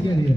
நிற்காதீங்க.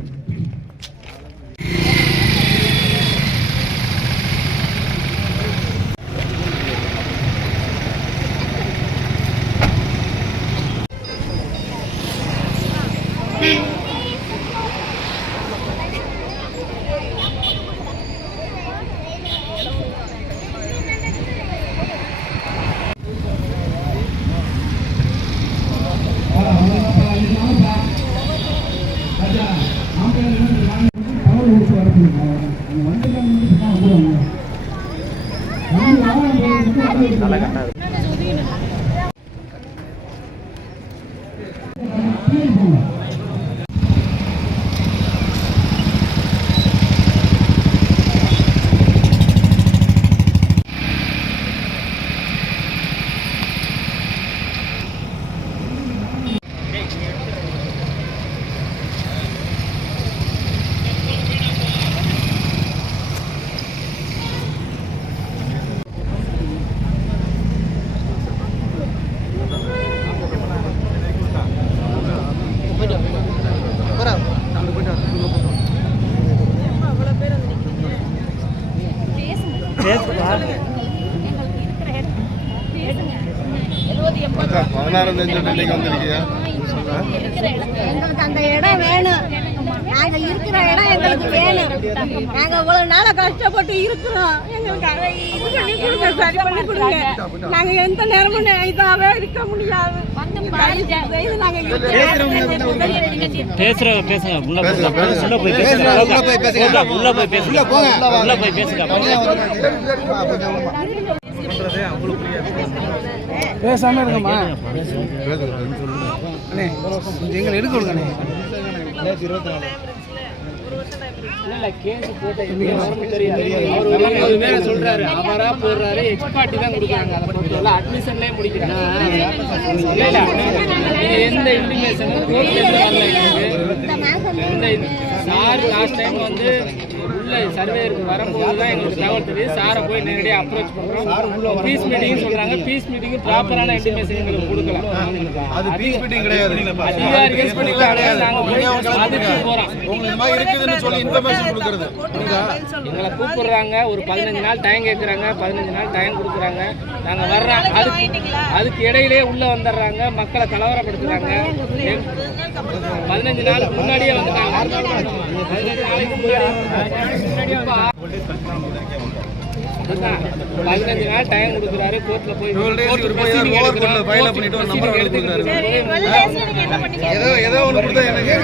எங்களுக்கு அந்த இடம் வேணும். நாங்க இருக்கிற இடம் எங்களுக்கு வேணும். நாங்க இவ்வளவு நாள கஷ்டப்பட்டு இருக்கிறோம். எங்களுக்கு அதை இது பண்ணி கொடுங்க, சரி பண்ணி கொடுங்க. நாங்க எந்த நேரமும் இதாவே இருக்க முடியாது. பேசாம இருக்கமா எங்களை எடுக்க கொடுங்கண்ணே. சொல்றாரு அவரா போடுறாரு, எக்ஸ்பார்ட்டி தான் கொடுக்குறாங்க. அதை பொறுத்தவரை அட்மிஷன்லேயே முடிக்கிறாங்க. எந்த இன்டிமேஷனும் சார் லாஸ்ட் டைம் வந்து உள்ள சர்வேருக்கு வரும்போது தான் எங்களுக்கு தகவல் தெரியுது. சாரை போய் நேரடியாக அப்ரோச் பண்ணுறோம். பீஸ் மீட்டிங் சொல்கிறாங்க. பீஸ் மீட்டிங்கு ப்ராப்பரான இன்டிமேஷன் எங்களுக்கு கொடுக்கலாம். அது பீஸ் மீட்டிங் கிடையாது. அதிகாரிகள் கிடையாது. நாங்கள் போய் அதுக்கு போகிறோம். எங்களை கூப்பிடுறாங்க. ஒரு 15 நாள் டைம் கேட்குறாங்க. 15 நாள் டைம் கொடுக்குறாங்க. நாங்கள் வர்றோம். அதுக்கு இடையிலே உள்ளே வந்துடுறாங்க. மக்களை கலவரப்படுத்துகிறாங்க. 15 நாளுக்கு முன்னாடியே வந்துட்டாங்க. 15 நாளைக்கு முன்னாடியே 15 நாள் டைம் கொடுக்குறாரு. கோர்ட்ல போய் ஏதோ ஒன்று கொடுத்தா எனக்கு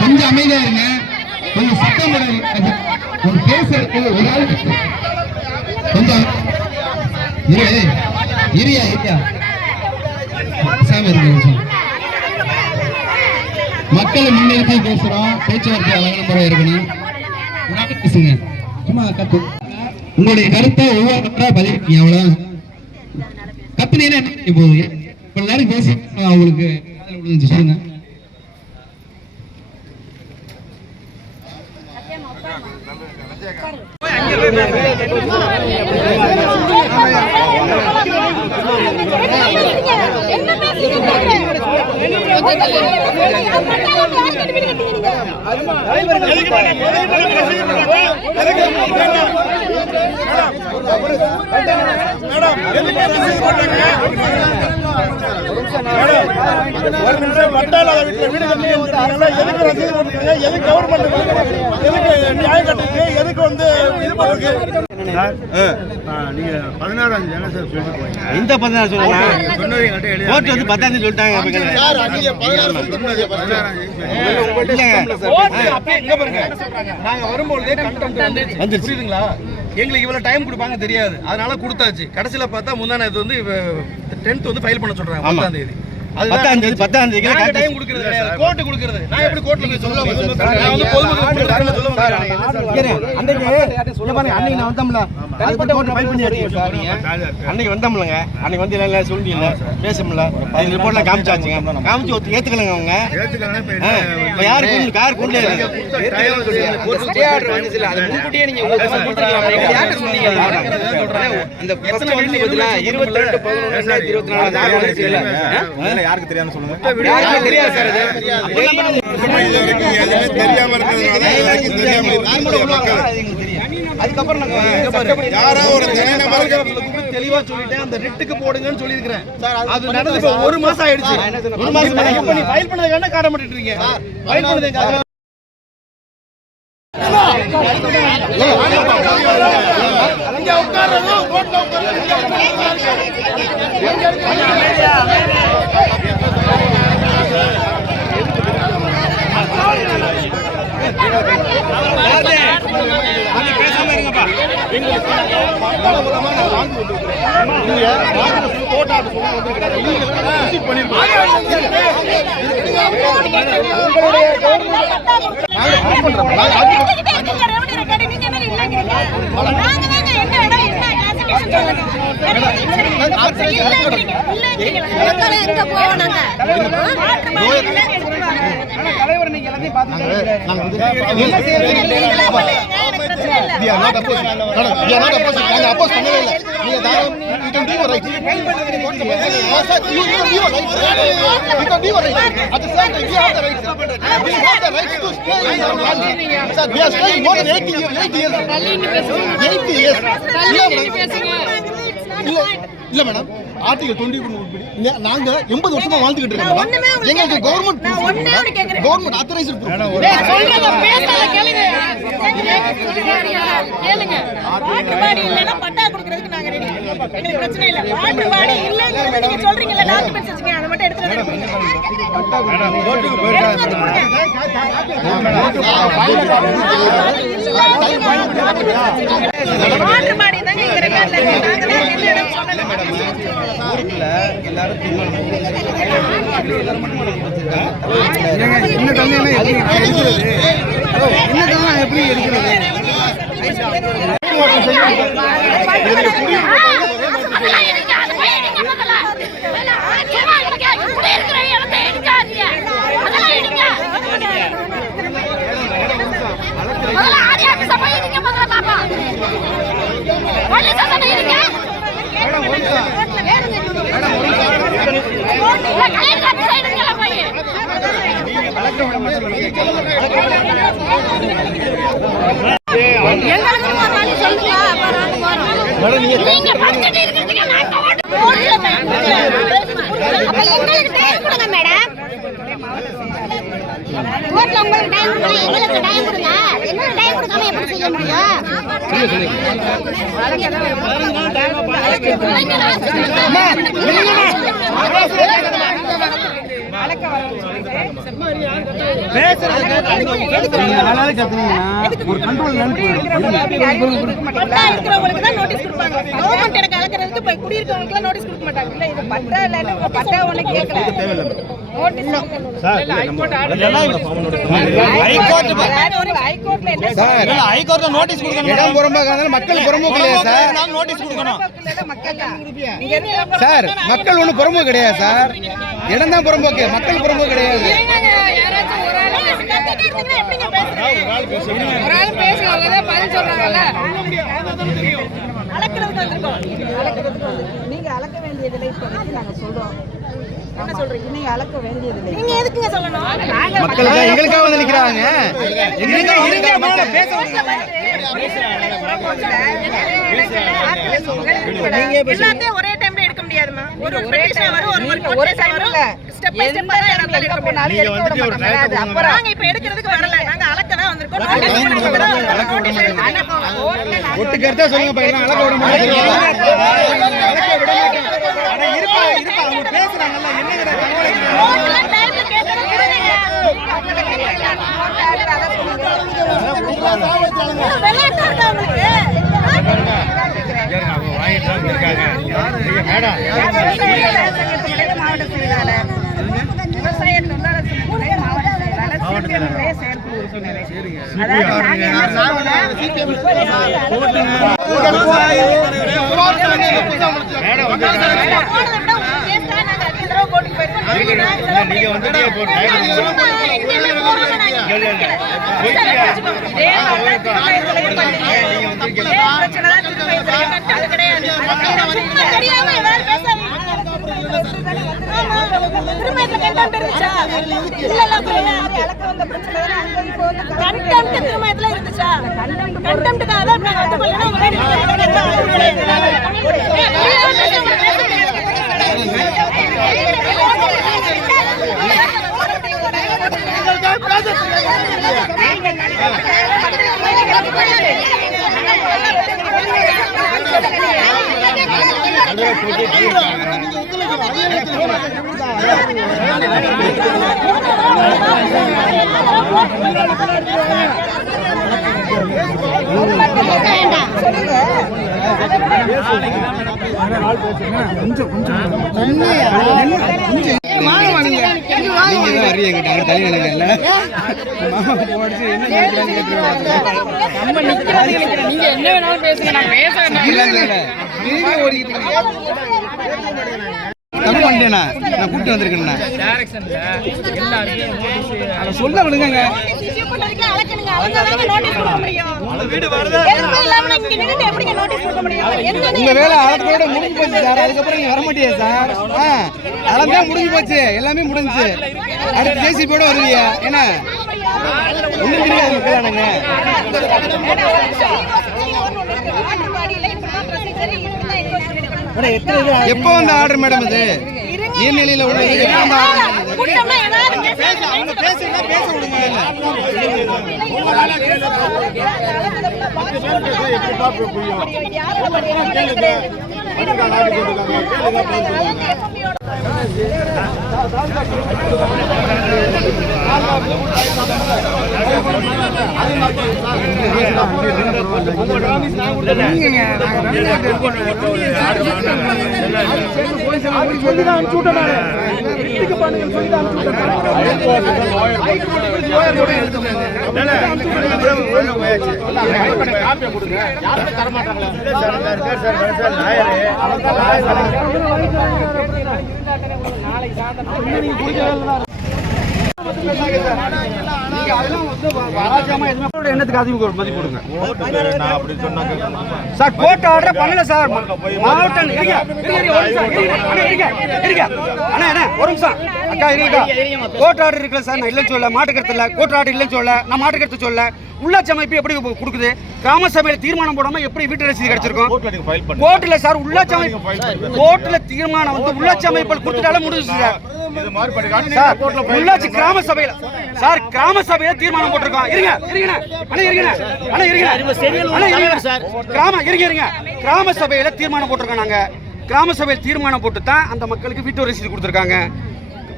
கொஞ்சம் அமைதியா இருங்க. கொஞ்சம் சத்தம் ஒரு பேசுறதுக்கு ஒரு ஆள் கொஞ்சம் இரியா மக்களை முன்னிறுத்தி பேசுறோம். பேச்சுவார்த்தை வழங்க முறை இருக்கணும். பேசுங்க. சும்மா கத்து. உங்களுடைய கருத்தை ஒவ்வொருத்தரா பதிவு அவ்வளவுதான். கத்துனீங்கன்னா என்ன போகுது? இவ்வளவு நேரம் பேசி அவங்களுக்கு சொல்லுங்க. நீங்க 16 தானே சார் சொல்லிட்டு போறீங்க. இந்த 16 சொல்லலாம். கோர்ட் வந்து 10 சொல்லிட்டாங்க. நாங்க வரும்போதே கண்டெம்ட் புரியுதுங்களா? எங்களுக்கு இவ்வளவு டைம் கொடுப்பாங்க தெரியாது, அதனால கொடுத்தாச்சு. கடைசியில பார்த்தா முந்தான இது வந்து 10th வந்து ஃபைல் பண்ண சொல்றாங்க 10ஆம் தேதி. அது 10ஆம் தேதி டைம் கொடுக்கிறது கிடையாது, கோர்ட் கொடுக்கிறது. நான் எப்படி கோர்ட்ல போய் சொல்ல முடியும்? நான் வந்து பொதுமக்கள் சொல்ல அன்னைக்கு நான் வந்தோம்ல, அன்னைக்கு வந்தோம்லங்க, அன்னைக்கு வந்து எல்லாம் சொல்லிட்டீங்க, பேசமுல்ல, அது ரிப்போர்ட்லாம் காமிச்சாச்சுங்க, காமிச்சு ஒருத்தர் ஏத்துக்கலங்க அவங்க. இப்ப யாரு கொண்டு யாருக்கு தெரியாம சொல்லுங்க. அதுக்கப்புறம் யாரோ ஒரு தெளிவா சொல்லிட்டேன், அந்த ரிட்டுக்கு போடுங்கன்னு சொல்லியிருக்கிறேன். அது நடந்து 1 மாசம் ஆயிடுச்சு. 1 மாசம் பண்ணி ஃபைல் பண்ணதுக்கான காட்ட மாட்டிட்டு இருக்கீங்க. ஃபைல் பண்ணதுக்காக அங்க உட்கார்றது கோட்ல பேசாம இருங்கப்பா. இல்ல மேடம், ஆர்டிகல் 20 நாங்க 80 வருஷமா வாழ்ந்துகிட்டு இருக்கோம். எங்களுக்கு கவர்மெண்ட் ஆத்தரைஸ்டு பட்டா கொடுக்கிறதுக்கு நாங்க ரெடி. எங்களுக்கு பிரச்சனை இல்ல. வாட்டர் பாடி இல்லங்கறது நீங்க சொல்றீங்கல, டாக்குமெண்ட்ஸ் வச்சுக்கங்க, அத மட்டும் எடுத்து வந்து கொடுங்க. வாட்டர் பாடி தாங்க இங்க ரெக்கார்ட்ல இருக்கு. நாங்க என்ன இடம் சொன்னல ஊருக்குள்ள எல்லாரும் என்ன தண்ணி என்ன எடுக்கிறது? என்ன தண்ணி எப்படி எடுக்கிறது? பட்டா இருக்கிறவங்களுக்கு தான் நோட்டீஸ் கொடுப்பாங்க. கவர்மெண்ட் எனக்கு அளக்கிறதுக்கு போய் குடியிருக்கவங்களுக்கு எல்லாம் நோட்டீஸ் கொடுக்க மாட்டாங்க. இல்ல இது பட்டா இல்லன்னு உங்க பட்டா ஒண்ணு கேட்கல. நோட்டீஸ் ஹைகோர்ட்ல நோட்டீஸ் கொடுக்கணும். இடம் புறம்போக்காதனால மக்கள் புறம்போக்கு இல்லையா சார்? நோட்டீஸ் கொடுக்கணும் சார். மக்கள் ஒன்றும் புறம்போக்கு கிடையாது சார். இடம் தான் புறம்போக்கு, மக்கள் புறம்போக்கு கிடையாது. நீங்க அளக்க வேண்டியதில்லை நாங்க சொல்றோம். என்ன சொல்றீங்க? நீங்க அளக்க வேண்டியதில்லை. நீங்க எதுக்குங்க சொல்லணும்? மக்கள் எங்களுக்காக வந்து நிக்கிறாங்க. எல்லாத்தையும் ஒரே டைம்ல எடுக்க முடியாதுமா. ஒரு பெட்டிஷன் வரும், ஒரு டைம் வரும். ஸ்டெப் பை ஸ்டெப்பா தான் எடுக்க போனாலும் எடுக்க விட மாட்டாங்க. அப்புறம் நாங்க இப்ப எடுக்கிறதுக்கு வரல. நாங்க அளக்க தான் வந்திருக்கோம். ஒட்டு கருத்தா சொல்லுங்க பையன். அளக்க விட மாட்டாங்க. அவங்க பேசுறாங்கல்ல, என்னங்கற தகவல் டைம்ல கேட்கறது புரியுதுங்க. விளையாட்டா இருக்கா உங்களுக்கு? மாவட்ட செயலாளர் விவசாய தொழிலாளர் மாவட்ட செயலாளர் செயற்குழு உறுப்பினர். அதாவது நாங்க என்ன சொல்றோம், நீங்க என்ன வேணாலும் பேசுங்க, நான் பேசுறேன். தப்பு பண்ணிட்டேண்ணா, நான் கூப்பிட்டு வந்திருக்கேண்ணா. டைரக்ஷன்ல எல்லாரும் அதை சொல்ல விடுங்க. உங்க வேலை அளத்தோட முடிஞ்சு போச்சு சார். அதுக்கப்புறம் நீங்க வர மாட்டீங்க சார். அளந்தான் முடிஞ்சு போச்சு, எல்லாமே முடிஞ்சு. அடுத்து ஜேசிபியோட வருவீங்க. என்ன ஒண்ணும் தெரியாது மக்களானுங்க. எப்போ வந்த ஆர்டர் மேடம்? இது நீர்நிலையில உள்ள என்னத்துக்கு அதிகம் ஒரு மதிப்பு கொடுங்க சார். கோர்ட் ஆர்டர் பண்ணல சார். மாவட்டம் ஒரு நிமிஷம் அக்கா இருக்கா. கோர்ட் ஆர்டர் இருக்குல்ல சார், நான் இல்லைன்னு சொல்ல மாட்டுக்கருத்து இல்லை. கோர்ட் ஆர்டர் இல்லைன்னு சொல்ல, நான் மாட்டுக்கருத்து சொல்ல. உள்ளாட்சி அமைப்பு எப்படி கொடுக்குது? கிராம சபையில தீர்மானம் போடாம எப்படி வீட்டு ரசீது கிடைச்சிருக்கும்? கோர்ட்ல சார் உள்ளாட்சி அமைப்பு கோர்ட்ல தீர்மானம் வந்து உள்ளாட்சி அமைப்பு கொடுத்துட்டாலே முடிஞ்சிச்சு சார். உள்ளாட்சி கிராம சபையில சார், கிராம சபையில தீர்மானம் போட்டிருக்கோம். கிராம சபையில தீர்மானம் போட்டிருக்கோம். நாங்க கிராம சபையில் தீர்மானம் போட்டு தான் அந்த மக்களுக்கு வீட்டு ரசீது கொடுத்துருக்காங்க.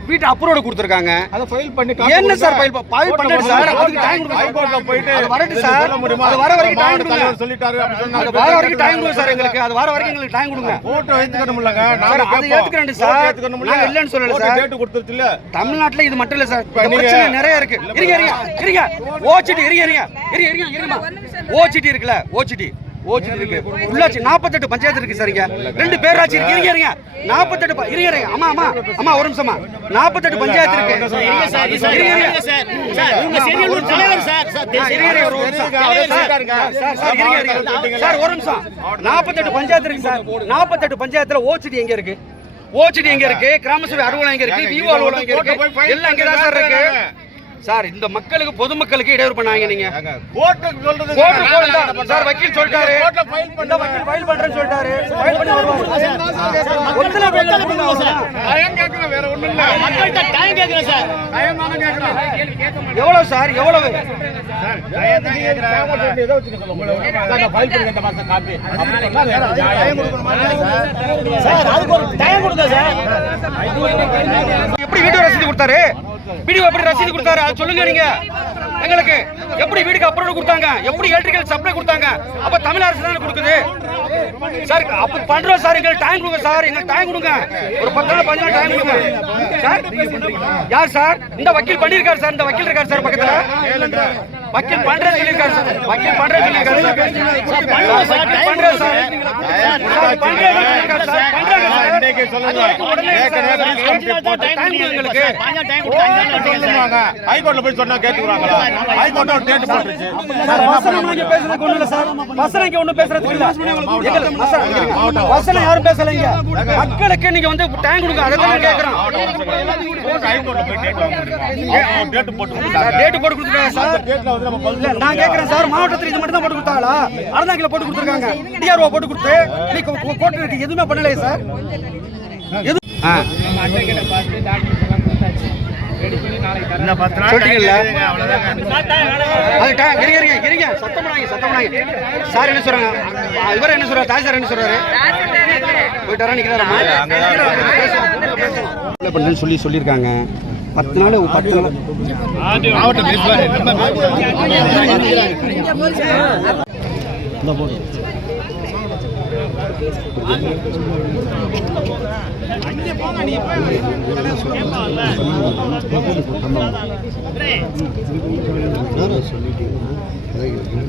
வீட்டு அப்ரூவல் கொடுத்துருக்காங்க. அதை ஃபைல் பண்ணி என்ன சார் ஃபைல் பண்ணிட்டு சார் அதுக்கு டைம் கொடுங்க. ஹைகோர்ட்ல போயிட்டு அது வரட்டு சார். அது வர வரைக்கும் டைம் கொடுங்க. சொல்லிட்டாரு அப்படி சொன்னா அது வர வரைக்கும் டைம் கொடுங்க சார் எங்களுக்கு. அது வர வரைக்கும் எங்களுக்கு டைம் கொடுங்க. போட்டோ எடுத்துக்கணும் இல்லங்க. சார் அது ஏத்துக்கறேன் சார். நான் இல்லன்னு சொல்லல சார். டேட் கொடுத்துருச்சு இல்ல. தமிழ்நாட்டுல இது மட்டும் இல்ல சார். பிரச்சனை நிறைய இருக்கு. இருங்க. ஓசிடி இருங்க. ஓசிடி இருக்குல. ஓசிடி இருக்கு. உள்ளாட்சி 48 பஞ்சாயத்து இருக்கு சார். இங்க 2 பேராட்சி இருக்கு. இருங்க 48 இருங்க. அம்மா ஒரு நிமிஷமா 48 பஞ்சாயத்து இருக்கு. இருங்க சார் ஒரு நிமிஷம். 48 பஞ்சாயத்து இருக்கு சார். 48 பஞ்சாயத்துல ஓசிடி எங்க இருக்கு? ஓசிடி எங்க இருக்கு? கிராம சபை அலுவலகம் எங்க இருக்கு? விஓ அலுவலகம் எங்க இருக்கு? எல்லாம் இங்க தான் சார் இருக்கு. சார் இந்த மக்களுக்கு பொதுமக்களுக்கு இடையூறு பண்ணாங்க நீங்க. கோர்ட்டுக்கு சொல்றது சார் வக்கீல் சொல்லிட்டாரு. இந்த வக்கீல் ஃபைல் பண்றேன்னு சொல்லிட்டாரு. ஃபைல் பண்ணி வருவாங்க. ஒருத்தல கொடுங்க சார். டைம் கேக்குறேன் வேற ஒண்ணும் இல்ல. மக்கள்கிட்ட டைம் கேக்குறேன் சார். டைம் தான கேக்குறேன். எவ்வளவு சார்? எவ்வளவு சார் டைம் கேக்குறேன். ஏதோ வச்சு சொல்லுங்க. சார் ஃபைல் பண்ணுங்க இந்த மாசம் காப்பி. அப்படி சொன்னா வேற டைம் கொடுக்கணும் சார். அதுக்கு ஒரு டைம் கொடுங்க சார். எப்படி வீடியோ ரசீது கொடுத்தாரு? வீடியோ எப்படி ரசீது கொடுத்தாரு அது சொல்லுங்க நீங்க எங்களுக்கு. எப்படி வீடுக்கு அப்ரூவல் கொடுத்தாங்க? எப்படி எலக்ட்ரிக்கல் சப்ளை கொடுத்தாங்க? அப்ப தமிழ் அரசு தானே கொடுக்குது சார். அப்ப பண்றோம் சார். எங்களுக்கு டைம் கொடுங்க சார். எங்களுக்கு டைம் கொடுங்க. ஒரு 10 நாள் 15 நாள் டைம் கொடுங்க சார். யார் சார்? இந்த வக்கீல் பண்ணிருக்காரு சார். இந்த வக்கீல் இருக்காரு சார் பக்கத்துல. வக்கீல் பண்றேன்னு சொல்லிருக்காரு சார். வக்கீல் பண்றேன்னு சொல்லிருக்காரு சார். பண்றேன் சார். இன்னைக்கு சொல்லுங்க. ஹைகோர்ட்ல போய் சொன்னா கேட்டுக்குறாங்களா? ஹைகோர்ட்ல ஒரு டேட் போட்டுருச்சு. வசனம் நீங்க பேசுறதுக்கு ஒண்ணும் இல்ல சார். வசனம் இங்க ஒண்ணும் பேசுறதுக்கு இல்ல. வசனம் யாரும் பேசலைங்க. மக்களுக்கு நீங்க வந்து டைம் கொடுங்க. அதை தான் கேக்குறோம். ஹைகோர்ட்ல போய் டேட் வாங்குறீங்க. டேட் போட்டு டேட் போட்டு கொடுத்துட்டாங்க சார். டேட்ல வந்து நம்ம இல்ல நான் கேக்குறேன் சார். மாவட்டத்துல இது மட்டும் தான் போட்டு கொடுத்தாங்களா? அறந்தாங்கில போட்டு கொடுத்துருக்காங்க. டிஆர்ஓ போட்டு கொடுத்து நீ கோர்ட் இருக்கு எதுவுமே பண்ணலையே சார். எது அட்வொகேட்டை பார்த்து டாக்குமெண்ட் எல்லாம் கொடுத்தாச்சு. ரெடி பண்ணி நாளைக்கு தரேன். இந்த 10 நாள் சொல்லிட்டீங்கல்ல? அவ்வளவுதான். அது இருங்க. சத்தம் பண்ணாங்க. சார் என்ன சொல்றாங்க? இவர் என்ன சொல்றாரு? தாய் சார் என்ன சொல்றாரு? போயிட்டாரா நிக்கிறாரா? சொல்லியிருக்காங்க. 10 நாள் மாவட்ட பேசுவாரு.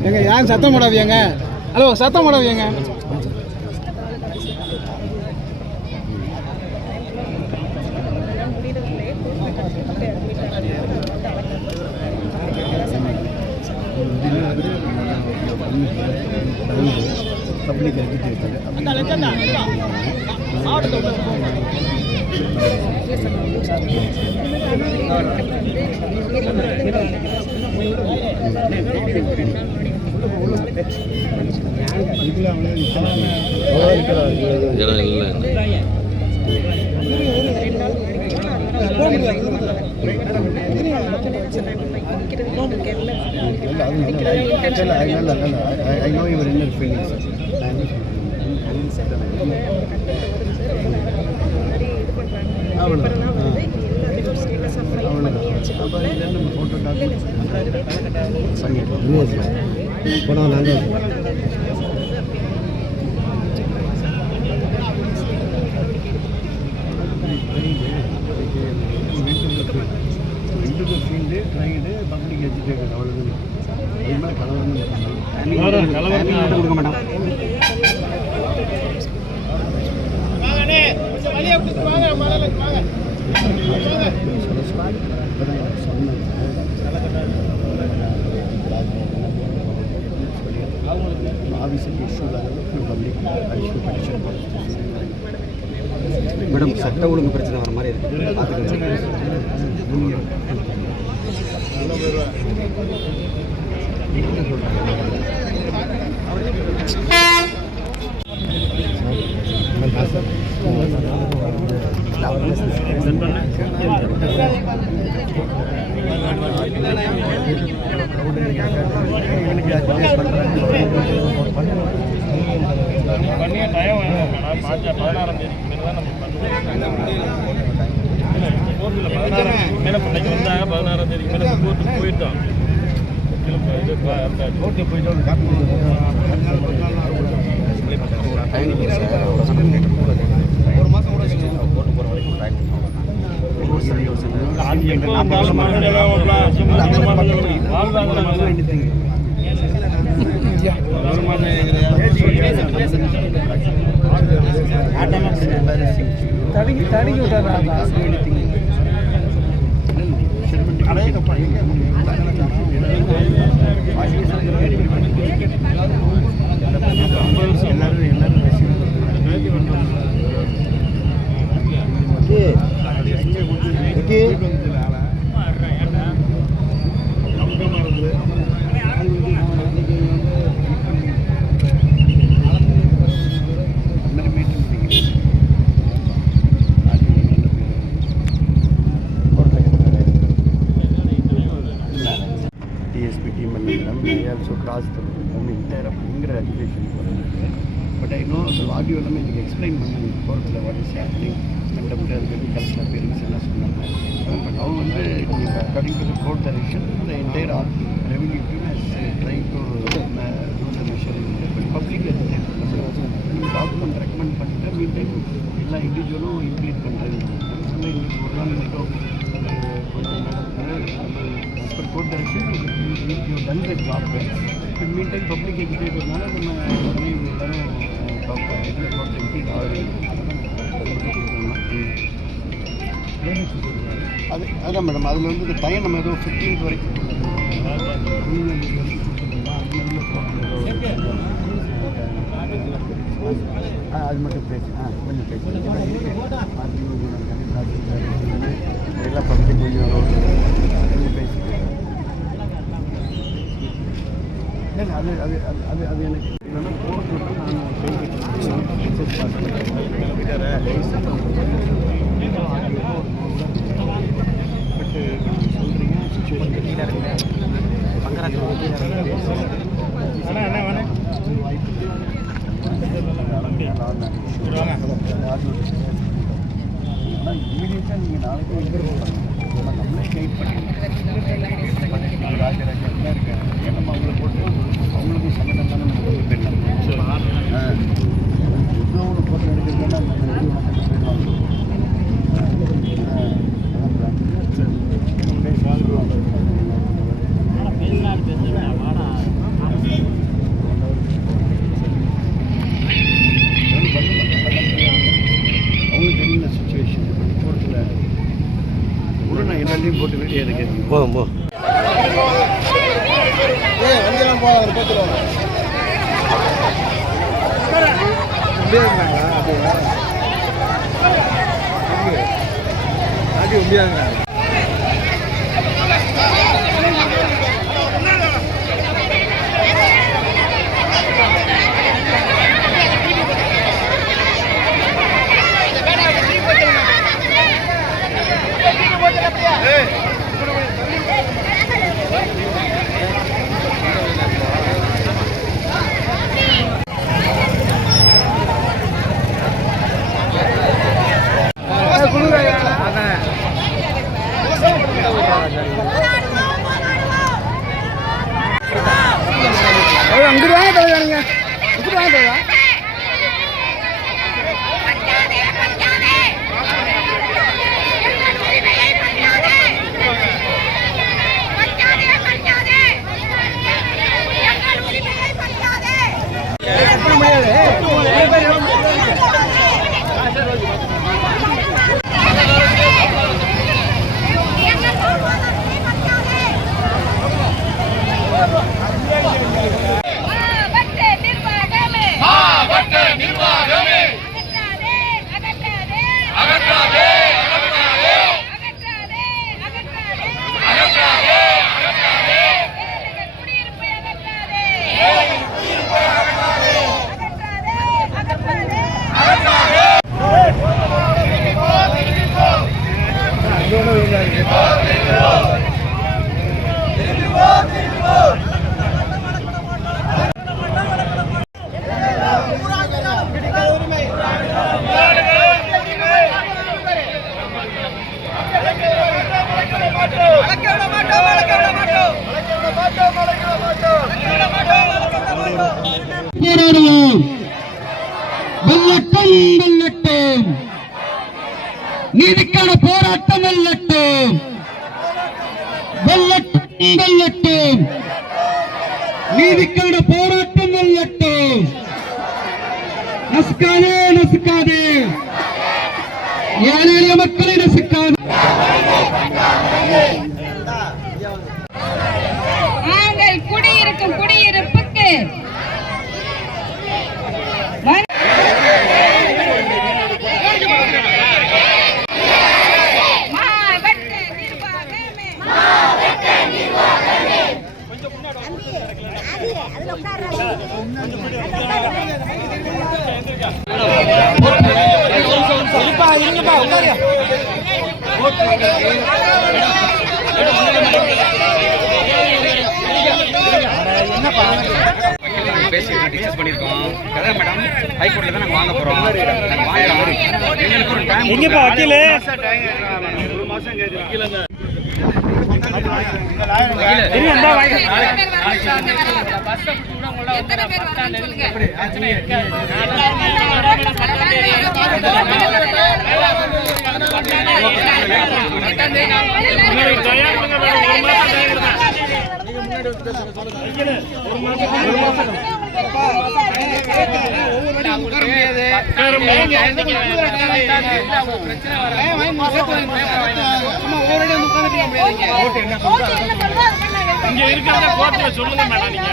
எங்க யாரும் சத்தம் போடாதீங்க. ஹலோ சத்தம் போடாதீங்க. Public I know your inner feelings. கொடுக்க மாட்டான். மேடம் சட்ட ஒழுங்கு பிரச்சனை வர மாதிரி இருக்கு. பண்ணிய டைம் 16ஆம் தேதிக்கு மேல தான் நம்ம பண்ணுவோம். மேலப்பண்ணைக்கு வந்தாங்க 16ஆம் தேதி மேலே கோர்ட்டுக்கு போயிட்டோம். தடுக்கி விட்டாரா? DSP team and I also crossed the entire education. But I know the audio element explain what is happening and the appearance but now according to the court direction, the entire revenue team has tried to do the measuring. But public document recommend எல்லா இண்டிவிஜுவலும் implead பண்ணுறது ஒரு நாள் மட்டும் court direction, you done the job. But meantime, public education அதான் madam அதில் வந்து இந்த time நம்ம ஏதோ 15th வரைக்கும் அது மட்டும் பேசு கொஞ்சம் பேசு எல்லாம் பப்ளிக் கொஞ்சம் பேசி அது அது அது அது எனக்கு போட்டு இமீடியட்டாக நீங்கள் நாளைக்கு நம்மளே கைட் பண்ணிடுங்க ராஜராஜா என்ன இருக்காங்க நம்ம அவங்கள போட்டு அவங்களுக்கு சம்மந்தம் தானே நம்ம போயிடலாம் எவ்வளோ போட்டு எடுக்கிறதுனா அவங்களுக்கு என்ன சுச்சுவேஷன் போகிறதுல கூட நான் எல்லாத்தையும் போட்டு வீடியோ எடுக்கிறேன் போதும் வண்டியெல்லாம் போகிறாங்க பார்த்துருவாங்க அப்படியே முடியாதுங்க அங்கிட்டு வாங்க தலைவானுங்க இங்கிட்டு வாங்க தலைவா முடியாது போராடுவோம். வெல்லட்டும் வெல்லட்டும், நீதிக்கான போராட்டம் வெல்லட்டும், வெல்லட்டும் வெல்லட்டும், நீதிக்கான போராட்டம் வெல்லட்டும். நசுக்காதே நசுக்காதே, ஏழை எளிய மக்களை நசுக்காதே. நாங்கள் குடியிருக்கும் குடியிருப்புக்கு பேசிட்டு டிஸ்கஸ் பண்ணிருக்கோம். அதான் மேடம் ஹைகோர்ட்ல தான் நாங்க வாங்க போறோம். நாங்க வாங்குறோம். எங்களுக்கு ஒரு டைம் எங்கப்பா வக்கீல்? ஒரு மாசம் வக்கீல் இங்க இருக்கிறத கோர்ட்ல சொல்லுங்க மேடம். நீங்க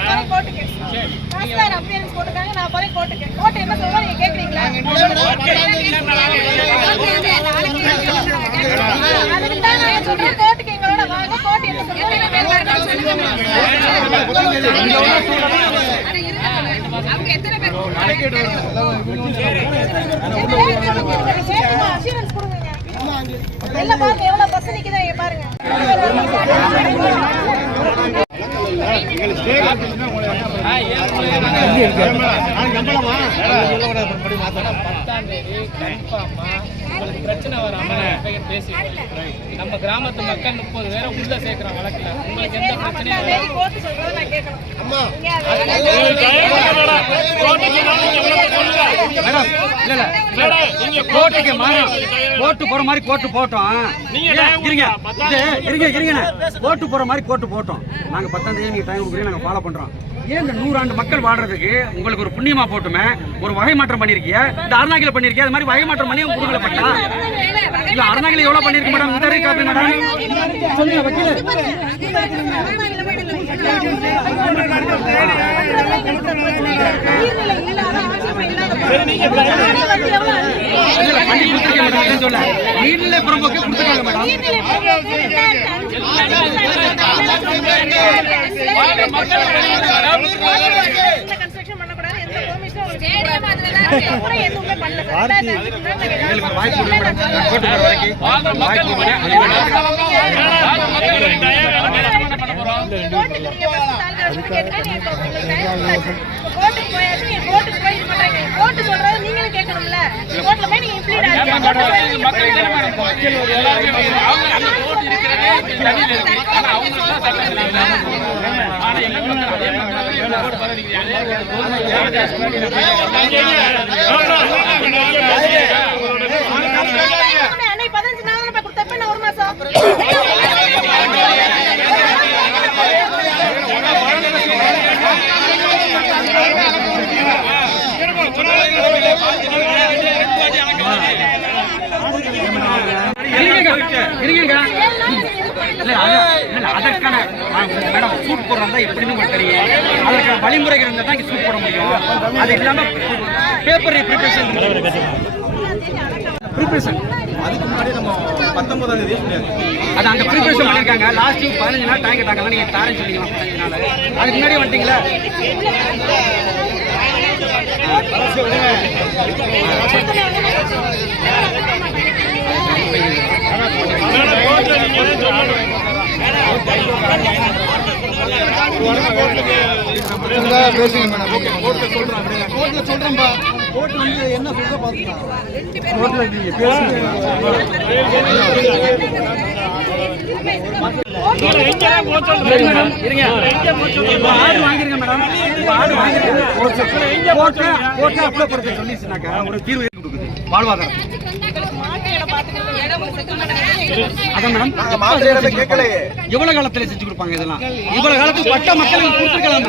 எவ்வளவு பஸ் நிக்குது பாருங்க. பிரச்சனை வராம பேசி நம்ம கிராமத்து மக்கள் 30 பேரை உள்ள சேர்க்கிறோம் வழக்குல. உங்களுக்கு எந்த பிரச்சனையும் கோர்ட்டுக்கு கோர்ட்டு போற மாதிரி கோர்ட்டு போட்டோம். கோர்ட்டு போற மாதிரி கோர்ட்டு போட்டோம். நாங்க 10ஆம் தேதி நீங்க டைம் கொடுக்குறீங்க, நாங்க ஃபாலோ பண்றோம். ஏன் இந்த 100 ஆண்டு மக்கள் வாழ்றதுக்கு உங்களுக்கு ஒரு புண்ணியமா போட்டுமே ஒரு வகை மாற்றம் பண்ணிருக்கீங்க. இந்த அருணாகில பண்ணிருக்கீங்க, அது மாதிரி வகை மாற்றம் பண்ணி கொடுக்கல பட்டா இல்ல. அருணாகில எவ்வளவு பண்ணிருக்க மேடம்? இந்த காப்பி மேடம் சொல்லுங்க வக்கீல். நீர்நிலை புறம்போக்கு கொடுத்துருக்காங்க மேடம். அதற்கான மேடம் சூட் போடுறதா எப்படின்னு தெரியும். அதற்கான வழிமுறைகள் இருந்தால் தான் சூட் போட முடியும். அது இல்லாம பேப்பர் ப்ரிப்பரேஷன் அதுக்கு முன்னாடி நம்ம 19ஆம் தேதி அது அங்க ப்ரிப்பரேஷன் பண்ணிருக்காங்க. லாஸ்ட் 15 நாள் டைம் கேட்டாங்க. நீங்க தாரேன்னு சொல்லிக்கலாம் 15 நாள். அதுக்கு முன்னாடி வந்துட்டீங்களா? பேசுங்க மேடம். ஓகே கோர்ட்ல சொல்றேன். கோர்ட்ல சொல்றேன்பா. கோர்ட் வந்து என்ன சொல்றத பாத்துக்கலாம். கோர்ட்ல நீங்க பேசுங்க. இருங்க. ஆர்டர் வாங்கிருங்க மேடம். ஆர்டர் வாங்கிருங்க. கோர்ட்டை அப்புறப்படுத்த சொல்லிச்சுனாக்கா ஒரு தீர்வு கொடுக்குது வாழ்வாதாரம். அதான் மேடம் எவ்வளவு காலத்துல செஞ்சு கொடுப்பாங்க இதெல்லாம்? இவ்வளவு காலத்துக்கு பட்ட மக்களுக்கு கொடுத்துருக்கலாம்.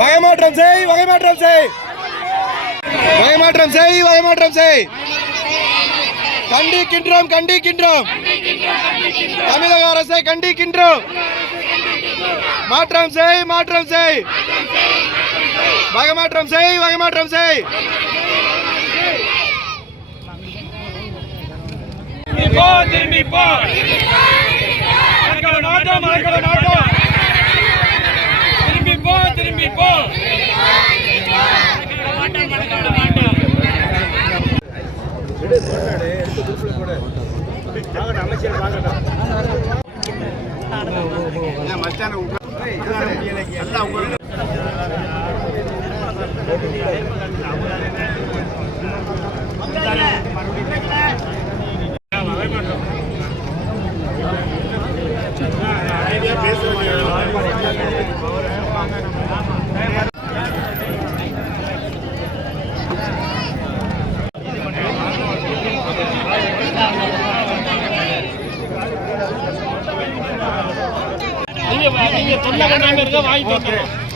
வகைமாற்றம் செய், வகைமாற்றம் செய், வகைமாற்றம் செய், வகைமாற்றம் செய். கண்டிக்கின்றோம், கண்டிக்கின்றோம். தமிழக அரசை கண்டிக்கின்றோம். மாற்றம் செய், மாற்றம் செய், வகைமாற்றம் செய், வகைமாற்றம் செய். திரும்பி போ. நாட்டம் திரும்பி போ, திரும்பி போ.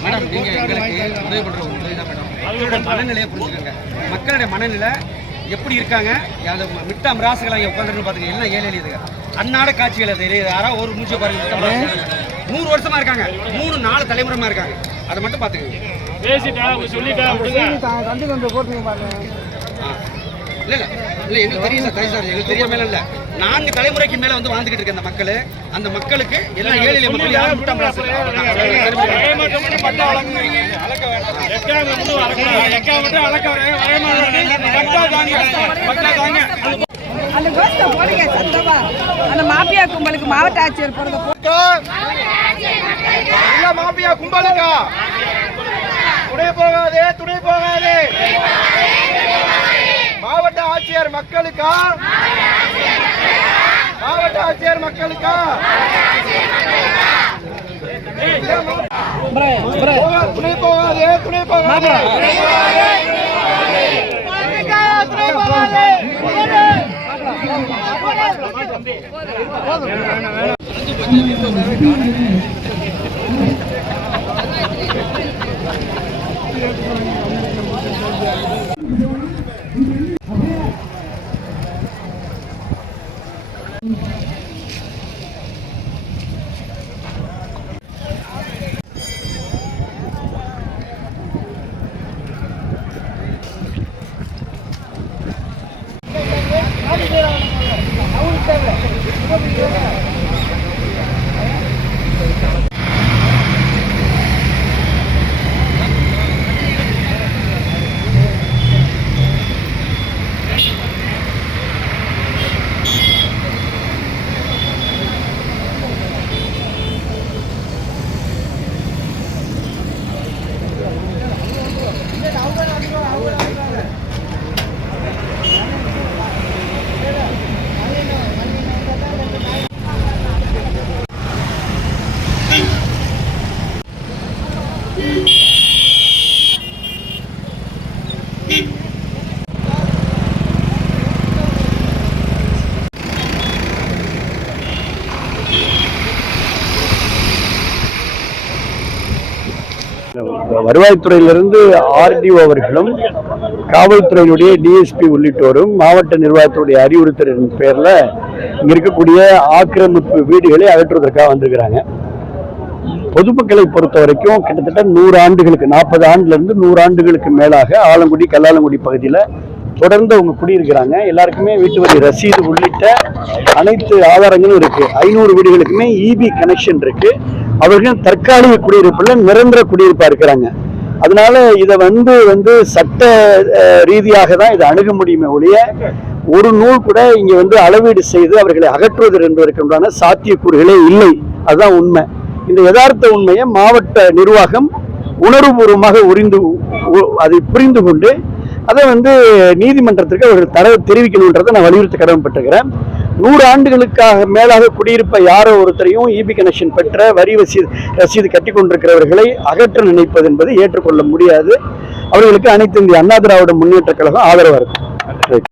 மேடம் நீங்க எங்களுக்கு உதவி பண்ற உதவி தான் மேடம். அவங்களோட மனநிலையை புரிஞ்சுக்கோங்க. மக்களுடைய மனநிலை எப்படி இருக்காங்க? மிட்ட மிராசுகளை உட்காந்துருக்கு பாத்துங்க. எல்லாம் ஏழை எளியதுங்க. அன்னாட காட்சிகள் அது யாராவது ஒரு மூச்சு பாருங்க. 100 வருஷமா இருக்காங்க, 3-4 தலைமுறைமா இருக்காங்க. அதை மட்டும் பாத்துக்கோங்க. இல்ல இல்ல இல்ல எங்களுக்கு தெரியும் சார், தனி சார் எங்களுக்கு தெரியாம இல்ல. 4 தலைமுறைக்கு மேல வந்து வாழ்ந்துகிட்டு இருக்க அந்த மக்கள், அந்த மக்களுக்கு எல்லாம் ஏழை எளிய மக்கள் யாரும் முட்டாம அந்த கோஷ்ட போடுங்க சத்தமா. அந்த மாபியா கும்பலுக்கு மாவட்ட ஆட்சியர் போடுங்க. மாபியா கும்பலுக்கா துணை போகாதே, துணை போகாதே. மாவட்ட ஆட்சியர் மக்களுக்கா, மாவட்ட ஆட்சியர் மக்களுக்கா. துணை போகாதே, துணை போகாதே. வருவாய்த்துறையிலிருந்து ஆர்டிஓ அவர்களும் காவல்துறையினுடைய டிஎஸ்பி உள்ளிட்டோரும் மாவட்ட நிர்வாகத்துடைய அறிவுறுத்தலின் பேரில் இங்கே இருக்கக்கூடிய ஆக்கிரமிப்பு வீடுகளை அகற்றுவதற்காக வந்திருக்கிறாங்க. பொதுமக்களை பொறுத்த வரைக்கும் கிட்டத்தட்ட 100 ஆண்டுகளுக்கு 40 ஆண்டுலேருந்து 100 ஆண்டுகளுக்கு மேலாக ஆலங்குடி கல்லாலங்குடி பகுதியில் தொடர்ந்து அவங்க குடியிருக்கிறாங்க. எல்லாருக்குமே வீட்டு வரி ரசீது உள்ளிட்ட அனைத்து ஆதாரங்களும் இருக்கு. 500 வீடுகளுக்குமே இபி கனெக்ஷன் இருக்கு. அவர்கள் தற்காலிக குடியிருப்பில் நிரந்தர குடியிருப்பா இருக்கிறாங்க. அதனால இதை வந்து சட்ட ரீதியாக தான் இதை அணுக முடியுமே ஒழிய ஒரு நூல் கூட இங்க அளவீடு செய்து அவர்களை அகற்றுவது என்பதற்குண்டான சாத்தியக்கூறுகளே இல்லை. அதுதான் உண்மை. இந்த யதார்த்த உண்மையை மாவட்ட நிர்வாகம் உணர்வுபூர்வமாக அதை புரிந்து கொண்டு அதை நீதிமன்றத்திற்கு அவர்கள் தெரிவிக்கணுன்றதை நான் வலியுறுத்த கடமைப்பட்டிருக்கிறேன். 100 ஆண்டுகளுக்காக மேலாக குடியிருப்ப யாரோ ஒருத்தரையும் இபி கனெக்ஷன் பெற்ற வரி ரசீது கட்டி கொண்டிருக்கிறவர்களை அகற்ற நினைப்பது என்பது ஏற்றுக்கொள்ள முடியாது. அவர்களுக்கு அனைத்து இந்திய அண்ணா திராவிட முன்னேற்ற கழகம் ஆதரவாக இருக்கும்.